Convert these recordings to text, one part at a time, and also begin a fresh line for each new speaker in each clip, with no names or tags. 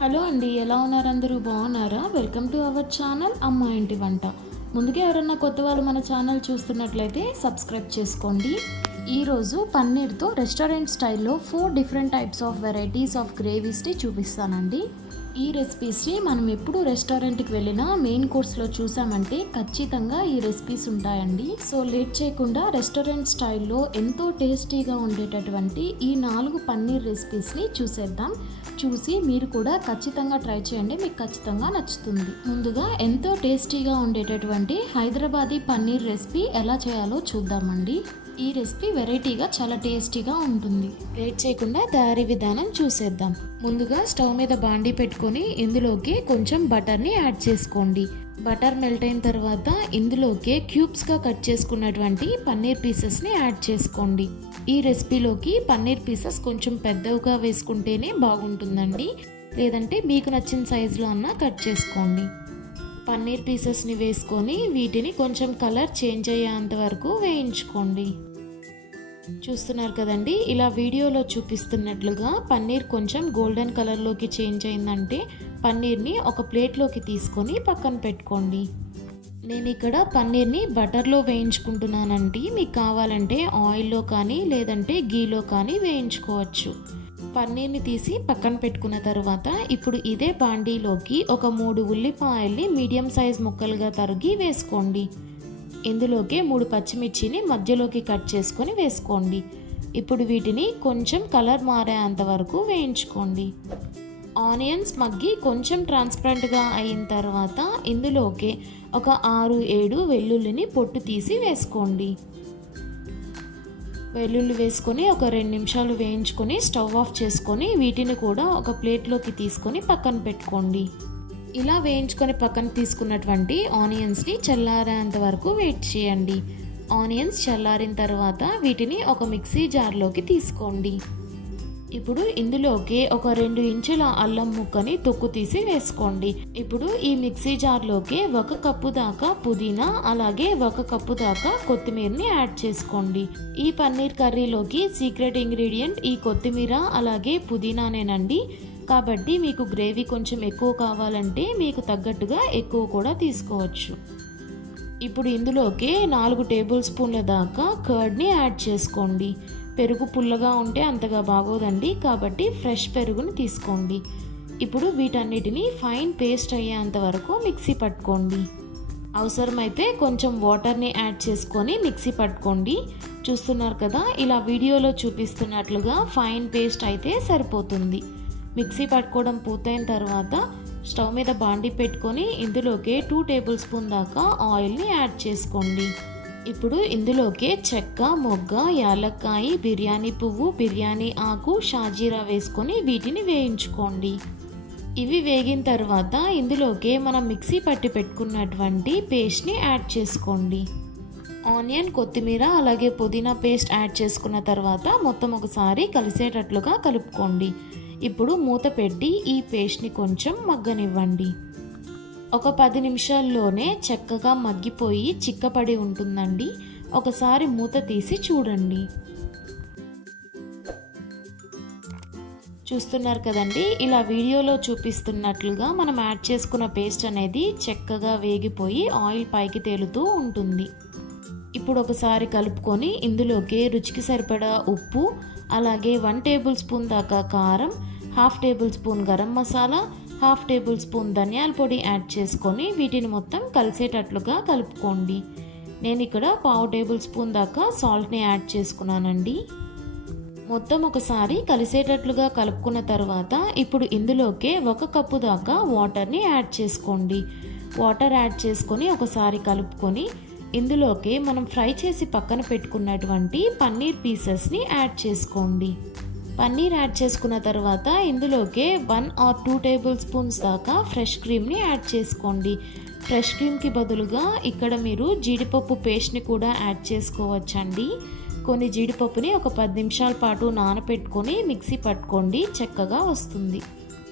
Hello అండి ఎలా ఉన్నారు అందరూ? బాగున్నారా? వెల్కమ్ టు అవర్ ఛానల్ అమ్మ ఇంటి వంట. ముందుగా ఎవరన్నా కొత్త వాళ్ళు మన ఛానల్ చూస్తున్నట్లయితే సబ్స్క్రైబ్ చేసుకోండి. ఈరోజు పన్నీర్తో రెస్టారెంట్ స్టైల్లో four different types of varieties of గ్రేవీస్ని చూపిస్తానండి. ఈ రెసిపీస్ని మనం ఎప్పుడు రెస్టారెంట్కి వెళ్ళినా మెయిన్ కోర్స్లో చూసామంటే ఖచ్చితంగా ఈ రెసిపీస్ ఉంటాయండి. సో లేట్ చేయకుండా రెస్టారెంట్ స్టైల్లో ఎంతో టేస్టీగా ఉండేటటువంటి ఈ నాలుగు పన్నీర్ రెసిపీస్ని చూసేద్దాం. చూసి మీరు కూడా ఖచ్చితంగా ట్రై చేయండి. మీకు ఖచ్చితంగా నచ్చుతుంది. ముందుగా ఎంతో టేస్టీగా ఉండేటటువంటి హైదరాబాదీ పన్నీర్ రెసిపీ ఎలా చేయాలో చూద్దామండి. ఈ రెసిపీ వెరైటీగా చాలా టేస్టీగా ఉంటుంది. లేట్ చేయకుండా తయారీ విధానం చూసేద్దాం. ముందుగా స్టవ్ మీద బాండీ పెట్టుకొని ఇందులోకి కొంచెం బటర్ని యాడ్ చేసుకోండి. బటర్ మెల్ట్ అయిన తర్వాత ఇందులోకి క్యూబ్స్గా కట్ చేసుకున్నటువంటి పన్నీర్ పీసెస్ని యాడ్ చేసుకోండి. ఈ రెసిపీలోకి పన్నీర్ పీసెస్ కొంచెం పెద్దవిగా వేసుకుంటేనే బాగుంటుందండి. లేదంటే మీకు నచ్చిన సైజులో అన్నా కట్ చేసుకోండి. పన్నీర్ పీసెస్ని వేసుకొని వీటిని కొంచెం కలర్ చేంజ్ అయ్యేంత వరకు వేయించుకోండి. చూస్తున్నారు కదండి ఇలా వీడియోలో చూపిస్తున్నట్లుగా పన్నీర్ కొంచెం గోల్డెన్ కలర్లోకి చేంజ్ అయిందంటే పన్నీర్ని ఒక ప్లేట్లోకి తీసుకొని పక్కన పెట్టుకోండి. నేను ఇక్కడ పన్నీర్ని బటర్లో వేయించుకుంటున్నానండి. మీకు కావాలంటే ఆయిల్లో కానీ లేదంటే గీలో కానీ వేయించుకోవచ్చు. పన్నీర్ని తీసి పక్కన పెట్టుకున్న తర్వాత ఇప్పుడు ఇదే బాండీలోకి ఒక మూడు ఉల్లిపాయల్ని మీడియం సైజ్ ముక్కలుగా తరిగి వేసుకోండి. ఇందులోకి మూడు పచ్చిమిర్చిని మధ్యలోకి కట్ చేసుకొని వేసుకోండి. ఇప్పుడు వీటిని కొంచెం కలర్ మారేంత వరకు వేయించుకోండి. ఆనియన్స్ మగ్గి కొంచెం ట్రాన్స్పరెంట్గా అయిన తర్వాత ఇందులోకి ఒక ఆరు ఏడు వెల్లుల్లిని పొట్టు తీసి వేసుకోండి. వెల్లుల్లి వేసుకొని ఒక రెండు నిమిషాలు వేయించుకొని స్టవ్ ఆఫ్ చేసుకొని వీటిని కూడా ఒక ప్లేట్లోకి తీసుకొని పక్కన పెట్టుకోండి. ఇలా వేయించుకొని పక్కన తీసుకున్నటువంటి ఆనియన్స్ని చల్లారేంత వరకు వెయిట్ చేయండి. ఆనియన్స్ చల్లారిన తర్వాత వీటిని ఒక మిక్సీ జార్లోకి తీసుకోండి. ఇప్పుడు ఇందులోకి ఒక రెండు ఇంచుల అల్లం ముక్కని తొక్కు తీసి వేసుకోండి. ఇప్పుడు ఈ మిక్సీ జార్లోకి ఒక కప్పు దాకా పుదీనా అలాగే ఒక కప్పు దాకా కొత్తిమీరని యాడ్ చేసుకోండి. ఈ పన్నీర్ కర్రీలోకి సీక్రెట్ ఇంగ్రీడియంట్ ఈ కొత్తిమీర అలాగే పుదీనానేనండి. కాబట్టి మీకు గ్రేవీ కొంచెం ఎక్కువ కావాలంటే మీకు తగ్గట్టుగా ఎక్కువ కూడా తీసుకోవచ్చు. ఇప్పుడు ఇందులోకి నాలుగు టేబుల్ స్పూన్ల దాకా కర్డ్ని యాడ్ చేసుకోండి. పెరుగు పుల్లగా ఉంటే అంతగా బాగోదండి. కాబట్టి ఫ్రెష్ పెరుగుని తీసుకోండి. ఇప్పుడు వీటన్నిటిని ఫైన్ పేస్ట్ అయ్యేంత వరకు మిక్సీ పట్టుకోండి. అవసరమైతే కొంచెం వాటర్ని యాడ్ చేసుకొని మిక్సీ పట్టుకోండి. చూస్తున్నారు కదా ఇలా వీడియోలో చూపిస్తున్నట్లుగా ఫైన్ పేస్ట్ అయితే సరిపోతుంది. మిక్సీ పట్టుకోవడం పూర్తయిన తర్వాత స్టవ్ మీద బాండి పెట్టుకొని ఇందులోకి టూ టేబుల్ స్పూన్ దాకా ఆయిల్ని యాడ్ చేసుకోండి. ఇప్పుడు ఇందులోకి చెక్క మొగ్గ యాలక్కాయ బిర్యానీ పువ్వు బిర్యానీ ఆకు షాజీరా వేసుకొని వీటిని వేయించుకోండి. ఇవి వేగిన తర్వాత ఇందులోకి మనం మిక్సీ పట్టి పెట్టుకున్నటువంటి పేస్ట్ని యాడ్ చేసుకోండి. ఆనియన్ కొత్తిమీర అలాగే పుదీనా పేస్ట్ యాడ్ చేసుకున్న తర్వాత మొత్తం ఒకసారి కలిసేటట్లుగా కలుపుకోండి. ఇప్పుడు మూత పెట్టి ఈ పేస్ట్ని కొంచెం మగ్గనివ్వండి. ఒక పది నిమిషాల్లోనే చక్కగా మగ్గిపోయి చిక్కపడి ఉంటుందండి. ఒకసారి మూత తీసి చూడండి. చూస్తున్నారు కదండి ఇలా వీడియోలో చూపిస్తున్నట్లుగా మనం యాడ్ చేసుకున్న పేస్ట్ అనేది చక్కగా వేగిపోయి ఆయిల్ పైకి తేలుతూ ఉంటుంది. ఇప్పుడు ఒకసారి కలుపుకొని ఇందులోకి రుచికి సరిపడా ఉప్పు అలాగే వన్ టేబుల్ స్పూన్ దాకా కారం half tablespoon garam masala half tablespoon ధనియాల పొడి యాడ్ చేసుకొని వీటిని మొత్తం కలిసేటట్లుగా కలుపుకోండి. నేను ఇక్కడ పావు టేబుల్ స్పూన్ దాకా సాల్ట్ని యాడ్ చేసుకున్నానండి. మొత్తం ఒకసారి కలిసేటట్లుగా కలుపుకున్న తర్వాత ఇప్పుడు ఇందులోకే ఒక కప్పు దాకా వాటర్ని యాడ్ చేసుకోండి. వాటర్ యాడ్ చేసుకొని ఒకసారి కలుపుకొని ఇందులోకి మనం ఫ్రై చేసి పక్కన పెట్టుకున్నటువంటి పన్నీర్ పీసెస్ని యాడ్ చేసుకోండి. పన్నీర్ యాడ్ చేసుకున్న తర్వాత ఇందులోకి one or two tablespoons దాకా ఫ్రెష్ క్రీమ్ని యాడ్ చేసుకోండి. ఫ్రెష్ క్రీమ్కి బదులుగా ఇక్కడ మీరు జీడిపప్పు పేస్ట్ని కూడా యాడ్ చేసుకోవచ్చండి. కొన్ని జీడిపప్పుని ఒక పది నిమిషాల పాటు నానపెట్టుకొని మిక్సీ పట్టుకోండి. చక్కగా వస్తుంది.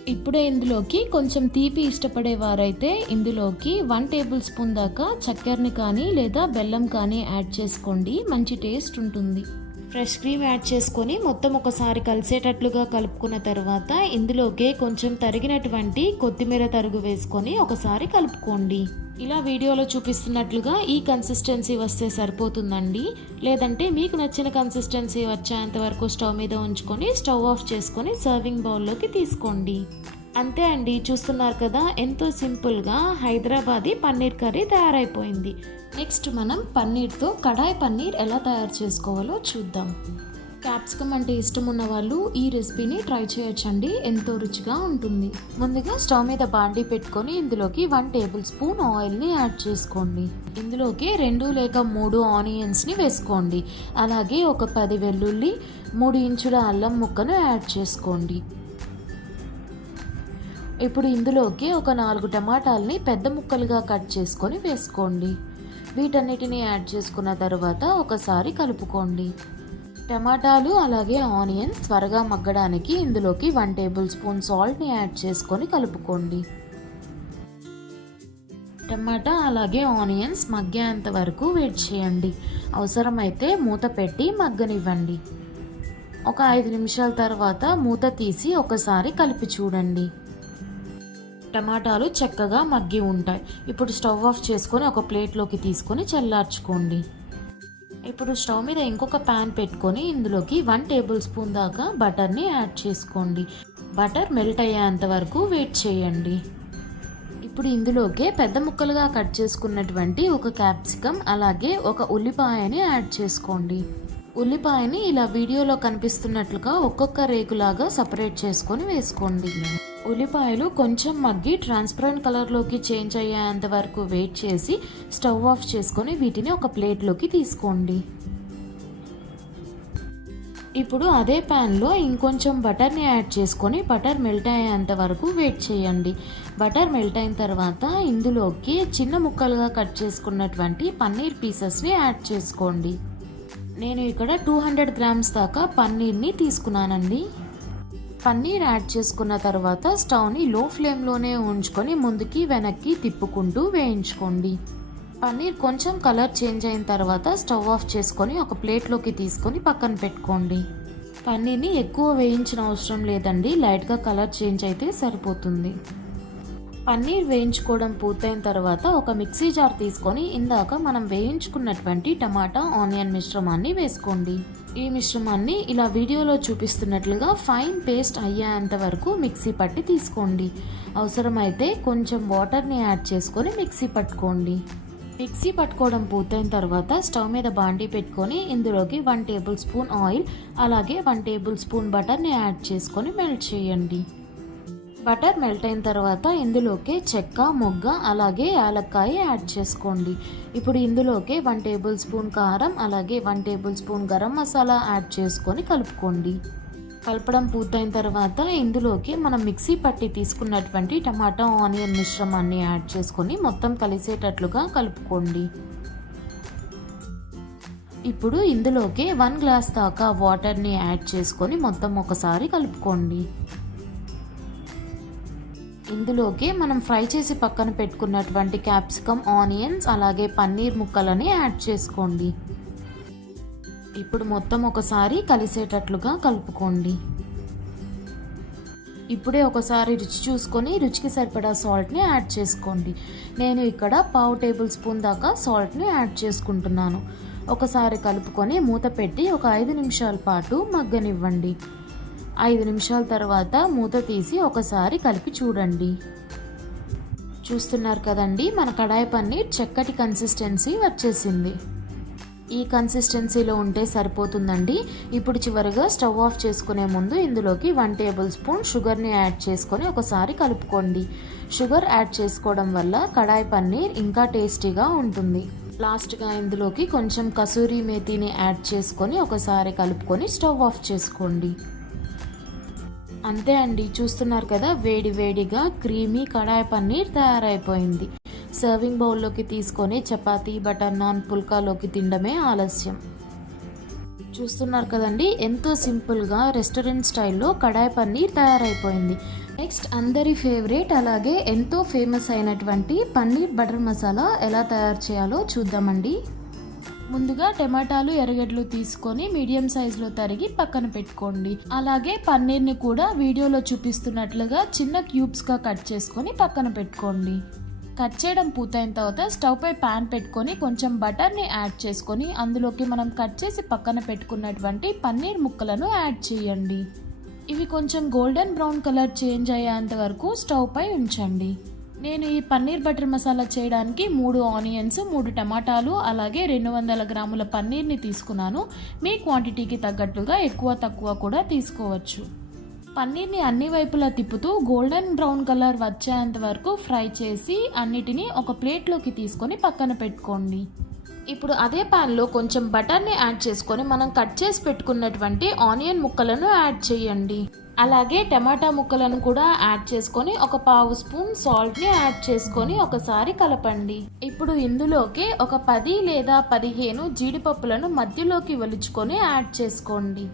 ఇప్పుడే ఇందులోకి కొంచెం తీపి ఇష్టపడే వారైతే ఇందులోకి వన్ టేబుల్ స్పూన్ దాకా చక్కెరని కానీ లేదా బెల్లం కానీ యాడ్ చేసుకోండి. మంచి టేస్ట్ ఉంటుంది. ఫ్రెష్ క్రీమ్ యాడ్ చేసుకొని మొత్తం ఒకసారి కలిసేటట్లుగా కలుపుకున్న తర్వాత ఇందులోకే కొంచెం తరిగినటువంటి కొత్తిమీర తరుగు వేసుకొని ఒకసారి కలుపుకోండి. ఇలా వీడియోలో చూపిస్తున్నట్లుగా ఈ కన్సిస్టెన్సీ వస్తే సరిపోతుందండి. లేదంటే మీకు నచ్చిన కన్సిస్టెన్సీ వచ్చేంత వరకు స్టవ్ మీద ఉంచుకొని స్టవ్ ఆఫ్ చేసుకొని సర్వింగ్ బౌల్లోకి తీసుకోండి. అంతే అండి చూస్తున్నారు కదా ఎంతో సింపుల్గా హైదరాబాదీ పన్నీర్ కర్రీ తయారైపోయింది. నెక్స్ట్ మనం పన్నీర్తో కడాయి పన్నీర్ ఎలా తయారు చేసుకోవాలో చూద్దాం. క్యాప్సికమ్ అంటే ఇష్టం ఉన్న వాళ్ళు ఈ రెసిపీని ట్రై చేయొచ్చండి. ఎంతో రుచిగా ఉంటుంది. ముందుగా స్టవ్ మీద బాండీ పెట్టుకొని ఇందులోకి వన్ టేబుల్ స్పూన్ ఆయిల్ని యాడ్ చేసుకోండి. ఇందులోకి రెండు లేక మూడు ఆనియన్స్ని వేసుకోండి. అలాగే ఒక పది వెల్లుల్లి మూడు ఇంచుల అల్లం ముక్కను యాడ్ చేసుకోండి. ఇప్పుడు ఇందులోకి ఒక నాలుగు టమాటాలని పెద్ద ముక్కలుగా కట్ చేసుకొని వేసుకోండి. వీటన్నిటిని యాడ్ చేసుకున్న తర్వాత ఒకసారి కలుపుకోండి. టమాటాలు అలాగే ఆనియన్స్ త్వరగా మగ్గడానికి ఇందులోకి వన్ టేబుల్ స్పూన్ సాల్ట్ని యాడ్ చేసుకొని కలుపుకోండి. టమాటా అలాగే ఆనియన్స్ మగ్గేంత వరకు వెయిట్ చేయండి. అవసరమైతే మూత పెట్టి మగ్గనివ్వండి. ఒక ఐదు నిమిషాల తర్వాత మూత తీసి ఒకసారి కలిపి చూడండి. టమాటాలు చక్కగా మగ్గి ఉంటాయి. ఇప్పుడు స్టవ్ ఆఫ్ చేసుకొని ఒక ప్లేట్లోకి తీసుకొని చల్లార్చుకోండి. ఇప్పుడు స్టవ్ మీద ఇంకొక ప్యాన్ పెట్టుకొని ఇందులోకి వన్ టేబుల్ స్పూన్ దాకా బటర్ని యాడ్ చేసుకోండి. బటర్ మెల్ట్ అయ్యేంత వరకు వెయిట్ చేయండి. ఇప్పుడు ఇందులోకే పెద్ద ముక్కలుగా కట్ చేసుకున్నటువంటి ఒక క్యాప్సికమ్ అలాగే ఒక ఉల్లిపాయని యాడ్ చేసుకోండి. ఉల్లిపాయని ఇలా వీడియోలో కనిపిస్తున్నట్లుగా ఒక్కొక్క రేకులాగా సపరేట్ చేసుకొని వేసుకోండి. ఉల్లిపాయలు కొంచెం మగ్గి ట్రాన్స్పరెంట్ కలర్లోకి చేంజ్ అయ్యేంత వరకు వెయిట్ చేసి స్టవ్ ఆఫ్ చేసుకొని వీటిని ఒక ప్లేట్లోకి తీసుకోండి. ఇప్పుడు అదే ప్యాన్లో ఇంకొంచెం బటర్ని యాడ్ చేసుకొని బటర్ మెల్ట్ అయ్యేంత వరకు వెయిట్ చేయండి. బటర్ మెల్ట్ అయిన తర్వాత ఇందులోకి చిన్న ముక్కలుగా కట్ చేసుకున్నటువంటి పన్నీర్ పీసెస్ని యాడ్ చేసుకోండి. నేను ఇక్కడ టూ హండ్రెడ్ గ్రామ్స్ దాకా పన్నీర్ని తీసుకున్నానండి. పన్నీర్ యాడ్ చేసుకున్న తర్వాత స్టవ్ని లో ఫ్లేమ్లోనే ఉంచుకొని ముందుకి వెనక్కి తిప్పుకుంటూ వేయించుకోండి. పన్నీర్ కొంచెం కలర్ చేంజ్ అయిన తర్వాత స్టవ్ ఆఫ్ చేసుకొని ఒక ప్లేట్లోకి తీసుకొని పక్కన పెట్టుకోండి. పన్నీర్ని ఎక్కువ వేయించిన అవసరం లేదండి. లైట్గా కలర్ చేంజ్ అయితే సరిపోతుంది. పన్నీర్ వేయించుకోవడం పూర్తయిన తర్వాత ఒక మిక్సీ జార్ తీసుకొని ఇందాక మనం వేయించుకున్నటువంటి టమాటా ఆనియన్ మిశ్రమాన్ని వేసుకోండి. ఈ మిశ్రమాన్ని ఇలా వీడియోలో చూపిస్తున్నట్లుగా ఫైన్ పేస్ట్ అయ్యేంత వరకు మిక్సీ పట్టి తీసుకోండి. అవసరమైతే కొంచెం వాటర్ని యాడ్ చేసుకొని మిక్సీ పట్టుకోండి. మిక్సీ పట్టుకోవడం పూర్తయిన తర్వాత స్టవ్ మీద బాండీ పెట్టుకొని ఇందులోకి వన్ టేబుల్ స్పూన్ ఆయిల్ అలాగే వన్ టేబుల్ స్పూన్ బటర్ని యాడ్ చేసుకొని మెల్ట్ చేయండి. బటర్ మెల్ట్ అయిన తర్వాత ఇందులోకి చెక్క మొగ్గ అలాగే యాలక్కాయ యాడ్ చేసుకోండి. ఇప్పుడు ఇందులోకి వన్ టేబుల్ స్పూన్ కారం అలాగే one tablespoon garam masala add చేసుకొని కలుపుకోండి. కలపడం పూర్తయిన తర్వాత ఇందులోకి మనం మిక్సీ పట్టి తీసుకున్నటువంటి టమాటా ఆనియన్ మిశ్రమాన్ని యాడ్ చేసుకొని మొత్తం కలిసేటట్లుగా కలుపుకోండి. ఇప్పుడు ఇందులోకి వన్ గ్లాస్ దాకా వాటర్ని యాడ్ చేసుకొని మొత్తం ఒకసారి కలుపుకోండి. ఇందులోకి మనం ఫ్రై చేసి పక్కన పెట్టుకున్నటువంటి క్యాప్సికమ్ ఆనియన్స్ అలాగే పన్నీర్ ముక్కలని యాడ్ చేసుకోండి. ఇప్పుడు మొత్తం ఒకసారి కలిసేటట్లుగా కలుపుకోండి. ఇప్పుడే ఒకసారి రుచి చూసుకొని రుచికి సరిపడా సాల్ట్ని యాడ్ చేసుకోండి. నేను ఇక్కడ పావు టేబుల్ స్పూన్ దాకా సాల్ట్ని యాడ్ చేసుకుంటున్నాను. ఒకసారి కలుపుకొని మూత పెట్టి ఒక ఐదు నిమిషాల పాటు మగ్గనివ్వండి. ఐదు నిమిషాల తర్వాత మూత తీసి ఒకసారి కలిపి చూడండి. చూస్తున్నారు కదండి మన కడాయి పన్నీర్ చక్కటి కన్సిస్టెన్సీ వచ్చేసింది. ఈ కన్సిస్టెన్సీలో ఉంటే సరిపోతుందండి. ఇప్పుడు చివరిగా స్టవ్ ఆఫ్ చేసుకునే ముందు ఇందులోకి వన్ టేబుల్ స్పూన్ షుగర్ని యాడ్ చేసుకొని ఒకసారి కలుపుకోండి. షుగర్ యాడ్ చేసుకోవడం వల్ల కడాయి పన్నీర్ ఇంకా టేస్టీగా ఉంటుంది. లాస్ట్గా ఇందులోకి కొంచెం కసూరి మేతిని యాడ్ చేసుకొని ఒకసారి కలుపుకొని స్టవ్ ఆఫ్ చేసుకోండి. అంతే అండి చూస్తున్నారు కదా వేడి వేడిగా క్రీమీ కడాయి పన్నీర్ తయారైపోయింది. సర్వింగ్ బౌల్లోకి తీసుకొని చపాతీ బటర్ నాన్ పుల్కాలోకి తినడమే ఆలస్యం. చూస్తున్నారు కదండి ఎంతో సింపుల్గా రెస్టారెంట్ స్టైల్లో కడాయి పన్నీర్ తయారైపోయింది. నెక్స్ట్ అందరి ఫేవరెట్ అలాగే ఎంతో ఫేమస్ అయినటువంటి పన్నీర్ బటర్ మసాలా ఎలా తయారు చేయాలో చూద్దామండి. ముందుగా టమాటాలు ఎర్రగడ్డలు తీసుకొని మీడియం సైజులో తరిగి పక్కన పెట్టుకోండి. అలాగే పన్నీర్ని కూడా వీడియోలో చూపిస్తున్నట్లుగా చిన్న క్యూబ్స్గా కట్ చేసుకొని పక్కన పెట్టుకోండి. కట్ చేయడం పూర్తయిన తర్వాత స్టవ్ పై ప్యాన్ పెట్టుకొని కొంచెం బటర్ని యాడ్ చేసుకొని అందులోకి మనం కట్ చేసి పక్కన పెట్టుకున్నటువంటి పన్నీర్ ముక్కలను యాడ్ చేయండి. ఇవి కొంచెం గోల్డెన్ బ్రౌన్ కలర్ చేంజ్ అయ్యేంత వరకు స్టవ్ పై ఉంచండి. నేను ఈ పన్నీర్ బటర్ మసాలా చేయడానికి మూడు ఆనియన్స్ మూడు టమాటాలు అలాగే రెండు వందల గ్రాముల పన్నీర్ని తీసుకున్నాను. మీ క్వాంటిటీకి తగ్గట్లుగా ఎక్కువ తక్కువ కూడా తీసుకోవచ్చు. పన్నీర్ని అన్ని వైపులా తిప్పుతూ గోల్డెన్ బ్రౌన్ కలర్ వచ్చేంత వరకు ఫ్రై చేసి అన్నిటినీ ఒక ప్లేట్లోకి తీసుకొని పక్కన పెట్టుకోండి. ఇప్పుడు అదే ప్యాన్లో కొంచెం బటర్ని యాడ్ చేసుకొని మనం కట్ చేసి పెట్టుకున్నటువంటి ఆనియన్ ముక్కలను యాడ్ చేయండి. అలాగే టమాటా ముక్కలను కూడా యాడ్ చేసుకొని ఒక పావు స్పూన్ సాల్ట్ని యాడ్ చేసుకొని ఒకసారి కలపండి. ఇప్పుడు ఇందులోకి ఒక పది లేదా పదిహేను జీడిపప్పులను మధ్యలోకి వలుచుకొని యాడ్ చేసుకోండి.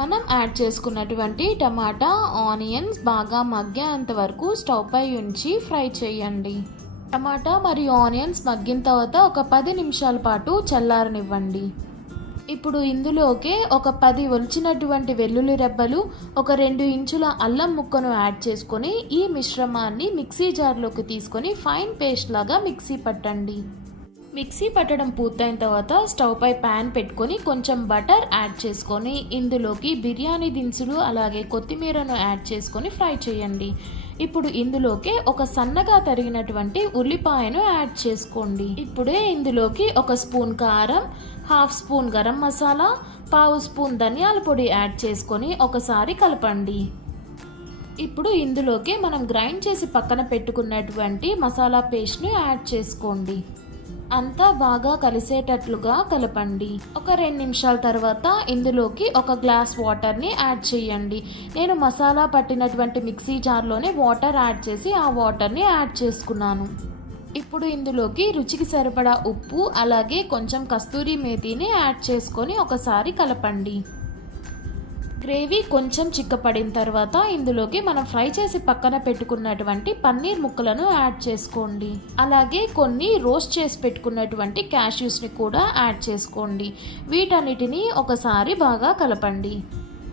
మనం యాడ్ చేసుకున్నటువంటి టమాటా ఆనియన్స్ బాగా మగ్గేంత వరకు స్టవ్ పై ఉంచి ఫ్రై చేయండి. టమాటా మరియు ఆనియన్స్ మగ్గిన తర్వాత ఒక పది నిమిషాల పాటు చల్లారనివ్వండి. ఇప్పుడు ఇందులోకి ఒక పది ఒలిచినటువంటి వెల్లుల్లి రెబ్బలు ఒక రెండు ఇంచుల అల్లం ముక్కను యాడ్ చేసుకొని ఈ మిశ్రమాన్ని మిక్సీ జార్లోకి తీసుకొని ఫైన్ పేస్ట్ లాగా మిక్సీ పట్టండి. మిక్సీ పట్టడం పూర్తయిన తర్వాత స్టవ్ పై ప్యాన్ పెట్టుకొని కొంచెం బటర్ యాడ్ చేసుకొని ఇందులోకి బిర్యానీ దినుసులు అలాగే కొత్తిమీరను యాడ్ చేసుకొని ఫ్రై చేయండి. ఇప్పుడు ఇందులోకి ఒక సన్నగా తరిగినటువంటి ఉల్లిపాయను యాడ్ చేసుకోండి. ఇప్పుడే ఇందులోకి ఒక స్పూన్ కారం హాఫ్ స్పూన్ గరం మసాలా పావు స్పూన్ ధనియాల పొడి యాడ్ చేసుకొని ఒకసారి కలపండి. ఇప్పుడు ఇందులోకి మనం గ్రైండ్ చేసి పక్కన పెట్టుకున్నటువంటి మసాలా పేస్ట్ని యాడ్ చేసుకోండి. అంతా బాగా కలిసేటట్లుగా కలపండి. ఒక రెండు నిమిషాల తర్వాత ఇందులోకి ఒక గ్లాస్ వాటర్ని యాడ్ చేయండి. నేను మసాలా పట్టినటువంటి మిక్సీ జార్లోనే వాటర్ యాడ్ చేసి ఆ వాటర్ని యాడ్ చేసుకున్నాను. ఇప్పుడు ఇందులోకి రుచికి సరిపడా ఉప్పు అలాగే కొంచెం కస్తూరి మేతిని యాడ్ చేసుకొని ఒకసారి కలపండి. గ్రేవీ కొంచెం చిక్కపడిన తర్వాత ఇందులోకి మనం ఫ్రై చేసి పక్కన పెట్టుకున్నటువంటి పన్నీర్ ముక్కలను యాడ్ చేసుకోండి. అలాగే కొన్ని రోస్ట్ చేసి పెట్టుకున్నటువంటి క్యాష్యూస్ని కూడా యాడ్ చేసుకోండి. వీటన్నిటిని ఒకసారి బాగా కలపండి.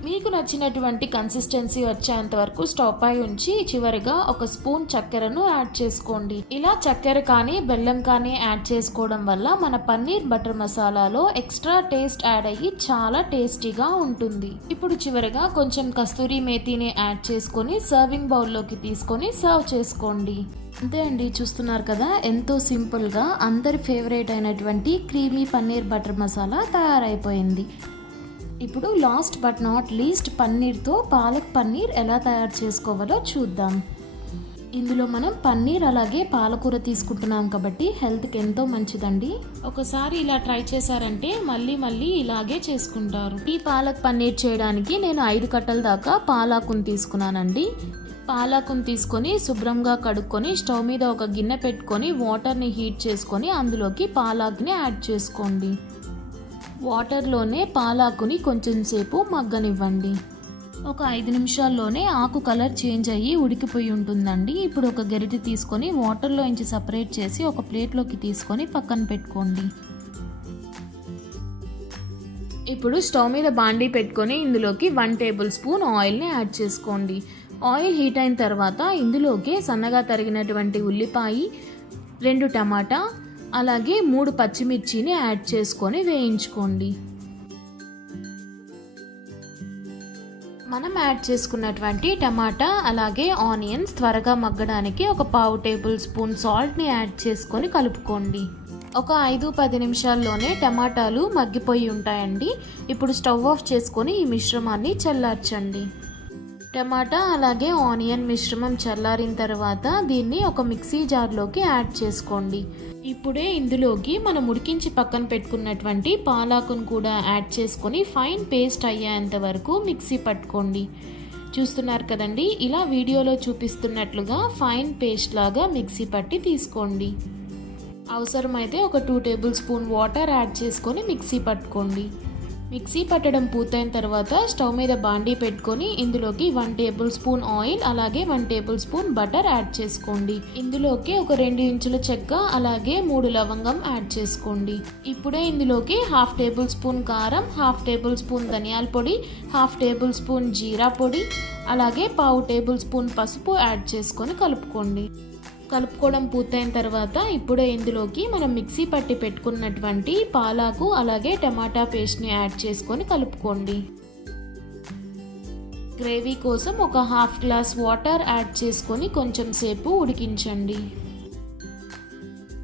మీకు నచ్చినటువంటి కన్సిస్టెన్సీ వచ్చేంత వరకు స్టవ్ పై ఉంచి చివరిగా ఒక స్పూన్ చక్కెరను యాడ్ చేసుకోండి. ఇలా చక్కెర కానీ బెల్లం కానీ యాడ్ చేసుకోవడం వల్ల మన పన్నీర్ బటర్ మసాలాలో ఎక్స్ట్రా టేస్ట్ యాడ్ అయ్యి చాలా టేస్టీగా ఉంటుంది. ఇప్పుడు చివరిగా కొంచెం కస్తూరి మేతిని యాడ్ చేసుకొని సర్వింగ్ బౌల్లోకి తీసుకొని సర్వ్ చేసుకోండి. అంతే అండి చూస్తున్నారు కదా? ఎంతో సింపుల్గా అందరి ఫేవరెట్ అయినటువంటి క్రీమీ పన్నీర్ బటర్ మసాలా తయారైపోయింది. ఇప్పుడు లాస్ట్ బట్ నాట్ లీస్ట్ పన్నీర్తో పాలక్ పన్నీర్ ఎలా తయారు చేసుకోవాలో చూద్దాం. ఇందులో మనం పన్నీర్ అలాగే పాలకూర తీసుకుంటున్నాం కాబట్టి హెల్త్కి ఎంతో మంచిదండి. ఒకసారి ఇలా ట్రై చేశారంటే మళ్ళీ మళ్ళీ ఇలాగే చేసుకుంటారు. ఈ పాలక్ పన్నీర్ చేయడానికి నేను ఐదు కట్టల దాకా పాలాకుని తీసుకున్నానండి. పాలాకుని తీసుకొని శుభ్రంగా కడుక్కొని స్టవ్ మీద ఒక గిన్నె పెట్టుకొని వాటర్ని హీట్ చేసుకొని అందులోకి పాలాక్ని యాడ్ చేసుకోండి. వాటర్లోనే పాలాకుని కొంచెం సేపు మగ్గనివ్వండి. ఒక ఐదు నిమిషాల్లోనే ఆకు కలర్ చేంజ్ అయ్యి ఉడికిపోయి ఉంటుందండి. ఇప్పుడు ఒక గరిటె తీసుకొని వాటర్లో నుంచి సపరేట్ చేసి ఒక ప్లేట్లోకి తీసుకొని పక్కన పెట్టుకోండి. ఇప్పుడు స్టవ్ మీద బాండీ పెట్టుకొని ఇందులోకి వన్ టేబుల్ స్పూన్ ఆయిల్ని యాడ్ చేసుకోండి. ఆయిల్ హీట్ అయిన తర్వాత ఇందులోకి సన్నగా తరిగినటువంటి ఉల్లిపాయ రెండు టమాటా అలాగే మూడు పచ్చిమిర్చిని యాడ్ చేసుకొని వేయించుకోండి. మనం యాడ్ చేసుకున్నటువంటి టమాటా అలాగే ఆనియన్స్ త్వరగా మగ్గడానికి ఒక పావు టేబుల్ స్పూన్ సాల్ట్ని యాడ్ చేసుకొని కలుపుకోండి. ఒక ఐదు పది నిమిషాల్లోనే టమాటాలు మగ్గిపోయి ఉంటాయండి. ఇప్పుడు స్టవ్ ఆఫ్ చేసుకొని ఈ మిశ్రమాన్ని చల్లార్చండి. టమాటా అలాగే ఆనియన్ మిశ్రమం చల్లారిన తర్వాత దీన్ని ఒక మిక్సీ జార్లోకి యాడ్ చేసుకోండి. ఇప్పుడే ఇందులోకి మనం ఉడికించి పక్కన పెట్టుకున్నటువంటి పాలాకును కూడా యాడ్ చేసుకొని ఫైన్ పేస్ట్ అయ్యేంత వరకు మిక్సీ పట్టుకోండి. చూస్తున్నారు కదండి ఇలా వీడియోలో చూపిస్తున్నట్లుగా ఫైన్ పేస్ట్ లాగా మిక్సీ పట్టి తీసుకోండి. అవసరమైతే ఒక two tablespoon water add చేసుకొని మిక్సీ పట్టుకోండి. మిక్సీ పట్టడం పూర్తయిన తర్వాత స్టవ్ మీద బాండీ పెట్టుకొని ఇందులోకి వన్ టేబుల్ స్పూన్ ఆయిల్ అలాగే one tablespoon butter add చేసుకోండి. ఇందులోకి ఒక రెండు ఇంచుల చెక్క అలాగే మూడు లవంగం యాడ్ చేసుకోండి. ఇప్పుడే ఇందులోకి హాఫ్ టేబుల్ స్పూన్ కారం హాఫ్ టేబుల్ స్పూన్ ధనియాల పొడి హాఫ్ టేబుల్ స్పూన్ జీరా పొడి అలాగే పావు టేబుల్ స్పూన్ పసుపు యాడ్ చేసుకొని కలుపుకోండి. కలుపుకోవడం పూర్తయిన తర్వాత ఇప్పుడే ఇందులోకి మనం మిక్సీ పట్టి పెట్టుకున్నటువంటి పాలాకు అలాగే టమాటా పేస్ట్ని యాడ్ చేసుకొని కలుపుకోండి. గ్రేవీ కోసం ఒక హాఫ్ గ్లాస్ వాటర్ యాడ్ చేసుకొని కొంచెం సేపు ఉడికించండి.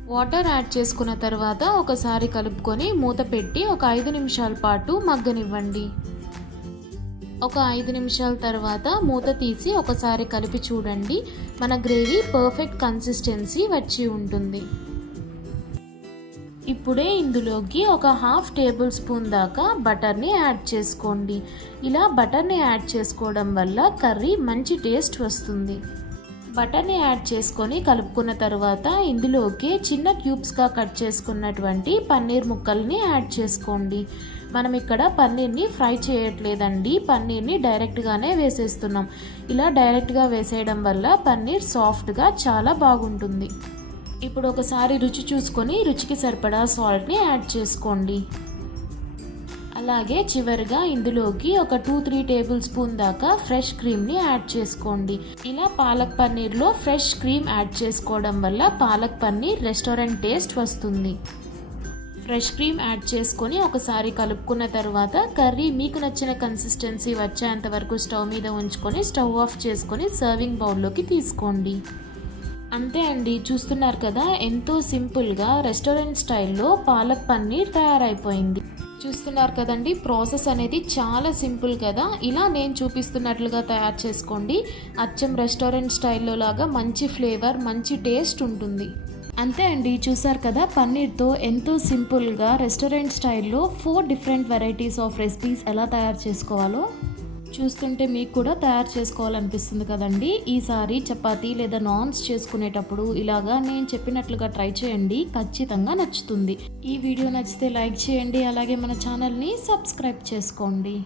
వాటర్ యాడ్ చేసుకున్న తర్వాత ఒకసారి కలుపుకొని మూత పెట్టి ఒక ఐదు నిమిషాల పాటు మగ్గనివ్వండి. ఒక ఐదు నిమిషాల తర్వాత మూత తీసి ఒకసారి కలిపి చూడండి. మన గ్రేవీ పర్ఫెక్ట్ కన్సిస్టెన్సీ వచ్చి ఉంటుంది. ఇప్పుడే ఇందులోకి ఒక హాఫ్ టేబుల్ స్పూన్ దాకా బటర్ని యాడ్ చేసుకోండి. ఇలా బటర్ని యాడ్ చేసుకోవడం వల్ల కర్రీ మంచి టేస్ట్ వస్తుంది. బటర్ని యాడ్ చేసుకొని కలుపుకున్న తర్వాత ఇందులోకి చిన్న క్యూబ్స్గా కట్ చేసుకున్నటువంటి పన్నీర్ ముక్కల్ని యాడ్ చేసుకోండి. మనం ఇక్కడ పన్నీర్ని ఫ్రై చేయట్లేదండి. పన్నీర్ని డైరెక్ట్గానే వేసేస్తున్నాం. ఇలా డైరెక్ట్గా వేసేయడం వల్ల పన్నీర్ సాఫ్ట్గా చాలా బాగుంటుంది. ఇప్పుడు ఒకసారి రుచి చూసుకొని రుచికి సరిపడా సాల్ట్ని యాడ్ చేసుకోండి. అలాగే చివరిగా ఇందులోకి ఒక టూ త్రీ టేబుల్ స్పూన్ దాకా ఫ్రెష్ క్రీమ్ని యాడ్ చేసుకోండి. ఇలా పాలక్ పన్నీర్లో ఫ్రెష్ క్రీమ్ యాడ్ చేసుకోవడం వల్ల పాలక్ పన్నీర్ రెస్టారెంట్ టేస్ట్ వస్తుంది. ఫ్రెష్ క్రీమ్ యాడ్ చేసుకొని ఒకసారి కలుపుకున్న తర్వాత కర్రీ మీకు నచ్చిన కన్సిస్టెన్సీ వచ్చేంత వరకు స్టవ్ మీద ఉంచుకొని స్టవ్ ఆఫ్ చేసుకొని సర్వింగ్ బౌల్లోకి తీసుకోండి. అంతే అండి చూస్తున్నారు కదా ఎంతో సింపుల్గా రెస్టారెంట్ స్టైల్లో పాలక్ పన్నీర్ తయారైపోయింది. చూస్తున్నారు కదండి ప్రాసెస్ అనేది చాలా సింపుల్ కదా. ఇలా నేను చూపిస్తున్నట్లుగా తయారు చేసుకోండి. అచ్చం రెస్టారెంట్ స్టైల్లో లాగా మంచి ఫ్లేవర్ మంచి టేస్ట్ ఉంటుంది. అంతే అండి చూసారు కదా పన్నీర్తో ఎంతో సింపుల్గా రెస్టారెంట్ స్టైల్లో four different varieties of recipes ఎలా తయారు చేసుకోవాలో చూస్తుంటే మీకు కూడా తయారు చేసుకోవాలనిపిస్తుంది కదండి. ఈసారి చపాతీ లేదా నాన్స్ చేసుకునేటప్పుడు ఇలాగా నేను చెప్పినట్లుగా ట్రై చేయండి ఖచ్చితంగా నచ్చుతుంది. ఈ వీడియో నచ్చితే లైక్ చేయండి అలాగే మన ఛానల్ని సబ్స్క్రైబ్ చేసుకోండి.